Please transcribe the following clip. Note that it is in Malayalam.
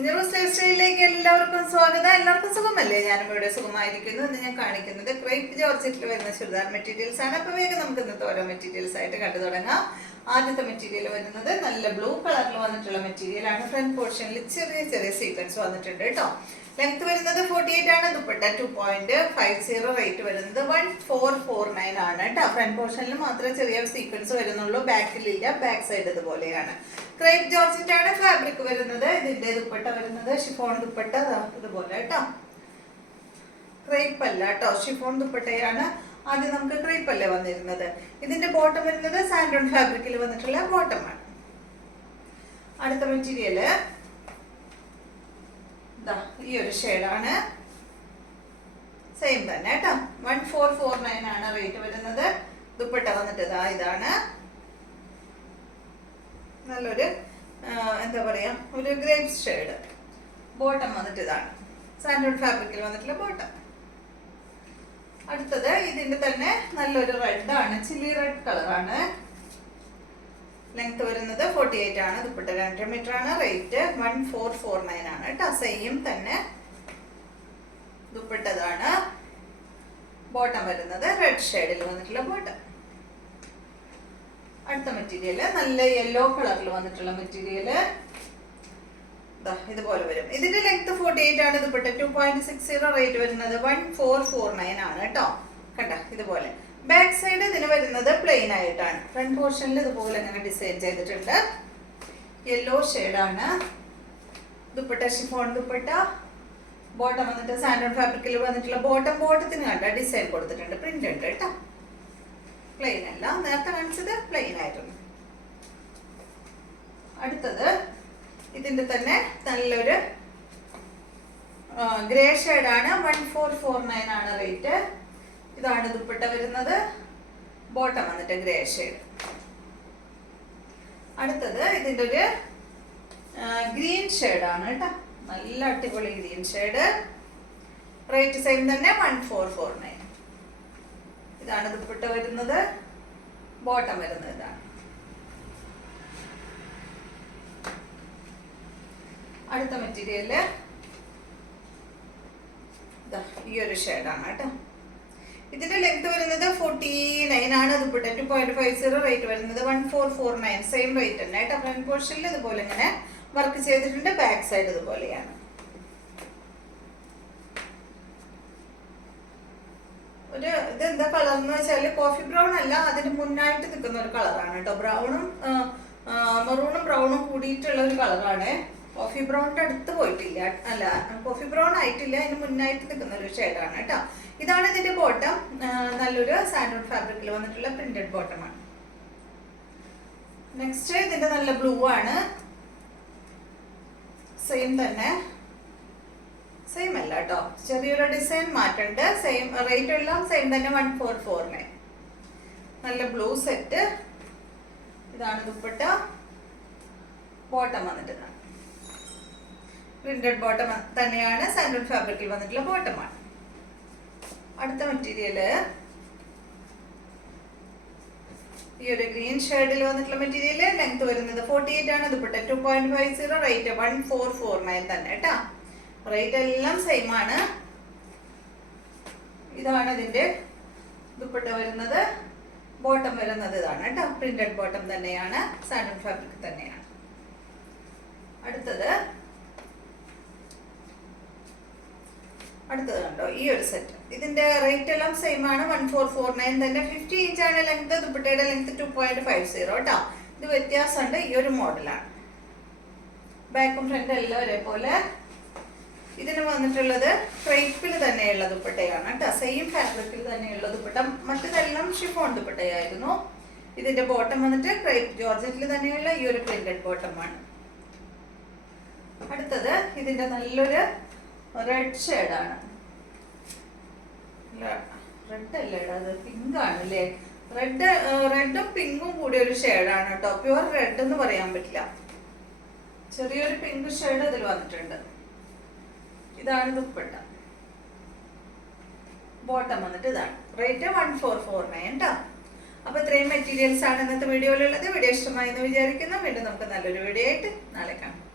കുഞ്ഞറൂസ് ലൈഫ് സ്റ്റൈലിലേക്ക് എല്ലാവർക്കും സ്വാഗതം. എല്ലാവർക്കും സുഖമല്ലേ? ഞാനും ഇവിടെ സുഖമായിരിക്കുന്നു. ഇന്ന് ഞാൻ കാണിക്കുന്നത് ക്രേപ്പ് ജോർജറ്റിൽ വരുന്ന ചുരിദാർ മെറ്റീരിയൽസ് ആണ്. അപ്പോൾ വേഗം നമുക്ക് ഇന്നത്തെ ഓരോ മെറ്റീരിയൽസ് ആയിട്ട് കണ്ടു തുടങ്ങാം. ആദ്യത്തെ മെറ്റീരിയൽ വരുന്നത് നല്ല ബ്ലൂ കളറിൽ വന്നിട്ടുള്ള മെറ്റീരിയൽ ആണ്. ഫ്രണ്ട് പോർഷനിൽ ചെറിയ ചെറിയ സീക്വൻസ് വന്നിട്ടുണ്ട് കേട്ടോ. ലെങ്ത് വരുന്നത് 48 ആണ്. ദുപ്പട്ട 2.50, റേറ്റ് വരുന്നത് 1449 ആണ് കേട്ടോ. ഫ്രണ്ട് പോർഷനിൽ മാത്രമേ ചെറിയ സീക്വൻസ് വരുന്നുള്ളൂ, ബാക്കിലില്ല. ബാക്ക് സൈഡ് ഇതുപോലെയാണ്. ക്രേപ്പ് ജോർജറ്റ് ആണ് ഫാബ്രിക് വരുന്നത്. ഇതിന്റെ ദുപ്പട്ട വരുന്നത് ഷിഫോൺ ദുപ്പട്ട ഇതുപോലെ കേട്ടോ. ക്രേപ്പ് അല്ല കേട്ടോ, ഷിഫോൺ ദുപ്പട്ടയാണ്. ആദ്യം നമുക്ക് ക്രേപ്പ് അല്ലേ വന്നിരുന്നത്. ഇതിന്റെ ബോട്ടം വരുന്നത് സാൻഡോൺ ഫാബ്രിക്കിൽ വന്നിട്ടുള്ള ബോട്ടമാണ്. അടുത്ത മെറ്റീരിയല് ഈ ഒരു ഷെയ്ഡാണ്. സെയിം തന്നെ കേട്ടോ. 1449 ആണ് റേറ്റ് വരുന്നത്. ദുപ്പട്ട വന്നിട്ട് ഇതാണ്. നല്ലൊരു എന്താ പറയാ, ഒരു ഗ്രേപ്പ് ഷെയ്ഡ്. ബോട്ടം വന്നിട്ട് ഇതാണ്. സാൻഡോൺ ഫാബ്രിക്കിൽ വന്നിട്ടുള്ള ബോട്ടം. അടുത്തത് ഇതിന്റെ തന്നെ നല്ലൊരു റെഡ് ആണ്, ചില്ലി റെഡ് കളറാണ്. ലെങ്ത് വരുന്നത് 48 ആണ്. ദുപ്പട്ട 2 മീറ്റർ ആണ്. റേറ്റ് 1449 ആണ് കേട്ടോ. സെയിം തന്നെ ദുപ്പട്ടതാണ്. ബോട്ടം വരുന്നത് റെഡ് ഷെയ്ഡിൽ വന്നിട്ടുള്ള ബോട്ടം. അടുത്ത മെറ്റീരിയല് നല്ല യെല്ലോ കളറിൽ വന്നിട്ടുള്ള മെറ്റീരിയല് ഇതുപോലെ വരും. ഇതിന്റെ ലെങ്ത് 48 ആണ്. ദുപ്പട്ട 2.60, റേറ്റ് വരുന്നത് 1449 ആണ് കേട്ടോ. കണ്ട ഇതുപോലെ. ബാക്ക് സൈഡ് ഇതിന് വരുന്നത് പ്ലെയിൻ ആയിട്ടാണ്. ഫ്രണ്ട് പോർഷനിൽ ഇതുപോലെ ഇങ്ങനെ ഡിസൈൻ ചെയ്തിട്ടുണ്ട്. യെല്ലോ ഷെയ്ഡാണ്. ദുപ്പട്ട ഷിഫോൺ ദുപ്പട്ട. ബോട്ടം വന്നിട്ട് സാൻഡോൺ ഫാബ്രിക്കിൽ വന്നിട്ടുള്ള ബോട്ടം. ബോട്ടത്തിന് കണ്ട ഡിസൈൻ കൊടുത്തിട്ടുണ്ട്, പ്രിന്റ് ഉണ്ട് കേട്ടോ. പ്ലെയിൻ അല്ല, നേരത്തെ കാണിച്ചത് പ്ലെയിൻ ആയിരുന്നു. അടുത്തത് ഇതിന്റെ തന്നെ നല്ലൊരു ഗ്രേ ഷെയ്ഡാണ്. 1449 ആണ് റേറ്റ്. ഇതാണ് ദുപ്പട്ട വരുന്നത്. ബോട്ടം വന്നിട്ട് ഗ്രേ ഷെയ്ഡ്. അടുത്തത് ഇതിന്റെ ഒരു ഗ്രീൻ ഷെയ്ഡാണ് കേട്ടോ. നല്ല അടിപൊളി ഗ്രീൻ ഷെയ്ഡ്. റേറ്റ് സെയിം തന്നെ 1449. ഇതാണ് ദുപ്പട്ട വരുന്നത്. ബോട്ടം വരുന്നത് ഇതാണ്. അടുത്ത മെറ്റീരിയല് ഈ ഒരു ഷെയ്ഡാണ് കേട്ടോ. ഇതിന്റെ ലെങ്ത് വരുന്നത് 49 ആണ്. ദുപ്പട്ട 2.50, റേറ്റ് വരുന്നത് 1449. സെയിം റേറ്റ് തന്നെ കേട്ടോ. ഫ്രണ്ട് പോർഷനിൽ ഇതുപോലെ ഇങ്ങനെ വർക്ക് ചെയ്തിട്ടുണ്ട്. ബാക്ക് സൈഡ് ഇതുപോലെയാണ്. ഒരു ഇതെന്താ കളർ എന്ന് വെച്ചാൽ കോഫി ബ്രൗൺ അല്ല, അതിന് മുന്നായിട്ട് നിൽക്കുന്ന ഒരു കളറാണ് കേട്ടോ. ബ്രൗണും മെറൂണും ബ്രൗണും കൂടിയിട്ടുള്ള ഒരു കളറാണ്. കോഫി ബ്രൗണിന്റെ അടുത്ത് പോയിട്ടില്ല, അല്ല കോഫി ബ്രൗൺ ആയിട്ടില്ല, അതിന് മുന്നായിട്ട് നിൽക്കുന്ന ഒരു ഷെയ്ഡാണ് കേട്ടോ. ഇതാണ് ഇതിന്റെ ബോട്ടം. നല്ലൊരു സാൻഡോൺ ഫാബ്രിക്കിൽ വന്നിട്ടുള്ള പ്രിന്റഡ് ബോട്ടമാണ്. നെക്സ്റ്റ് ഇതിന്റെ നല്ല ബ്ലൂ ആണ്. സെയിം തന്നെ, സെയിം അല്ല കേട്ടോ, ചെറിയൊരു ഡിസൈൻ മാറ്റുണ്ട്. സെയിം റേറ്റ് എല്ലാം സെയിം തന്നെ 1449. നല്ല ബ്ലൂ സെറ്റ്. ഇതാണ് ദുപ്പട്ട. ബോട്ടം വന്നിട്ട് പ്രിന്റഡ് ബോട്ടം തന്നെയാണ്. സാൻഡോൺ ഫാബ്രിക്കിൽ വന്നിട്ടുള്ള ബോട്ടമാണ്. അടുത്ത മെറ്റീരിയല് ഈ ഒരു ഗ്രീൻ ഷെയ്ഡിൽ വന്നിട്ടുള്ള മെറ്റീരിയല്. ലെങ്ത് വരുന്നത് 48 ആണ്. ദുപ്പട്ട 2.50, റേറ്റ് 1449 തന്നെ കേട്ടോ. റേറ്റ് എല്ലാം സെയിം ആണ്. ഇതാണ് ഇതിന്റെ ദുപ്പട്ട വരുന്നത്. ബോട്ടം വരുന്നത് ഇതാണ് കേട്ടോ. പ്രിന്റഡ് ബോട്ടം തന്നെയാണ്. സാൻഡോൺ ഫാബ്രിക് തന്നെയാണ്. അടുത്തത് കണ്ടോ ഈ ഒരു സെറ്റ്. ഇതിന്റെ റേറ്റ് എല്ലാം സെയിം ആണ്. 1449 തന്നെ. 50 ഇഞ്ചാണ് ലെങ്ത്. ദുപ്പട്ടയുടെ ലെങ്ത് 2.50 കേട്ടോ. ഇത് വ്യത്യാസമുണ്ട്. ഈ ഒരു മോഡലാണ്. ബാക്കും ഫ്രണ്ടും എല്ലാം ഒരേപോലെ. ഇതിന് വന്നിട്ടുള്ളത് ക്രേപ്പിൽ തന്നെയുള്ള ദുപ്പട്ടയാണ് കേട്ടോ. സെയിം ഫാബ്രിക്കിൽ തന്നെയുള്ള ദുപ്പട്ട. മറ്റതെല്ലാം ഷിഫോൺ ദുപ്പട്ടയായിരുന്നു. ഇതിന്റെ ബോട്ടം വന്നിട്ട് ക്രേപ്പ് ജോർജറ്റിൽ തന്നെയുള്ള ഈ ഒരു പ്രിന്റഡ് ബോട്ടമാണ്. അടുത്തത് ഇതിന്റെ നല്ലൊരു റെഡ് ഷെയ്ഡാണ്. റെഡ് അല്ലേടാ, അത് പിങ്ക് ആണല്ലേ. റെഡും പിങ്കും കൂടി ഒരു ഷെയ്ഡാണ് കേട്ടോ. പ്യുവർ റെഡ് എന്ന് പറയാൻ പറ്റില്ല. ചെറിയൊരു പിങ്ക് ഷെയ്ഡ് ഇതിൽ വന്നിട്ടുണ്ട്. ഇതാണ് ദുപ്പട്ട. ബോട്ടം വന്നിട്ട് ഇതാണ്. റേറ്റ് 1449 കേട്ടോ. അപ്പൊ ഇത്രയും മെറ്റീരിയൽസ് ആണ് ഇന്നത്തെ വീഡിയോയിലുള്ളത്. വീഡിയോ ഇഷ്ടമായി എന്ന് വിചാരിക്കുന്നു. വീണ്ടും നമുക്ക് നല്ലൊരു വീഡിയോ ആയിട്ട് നാളെ കാണാം.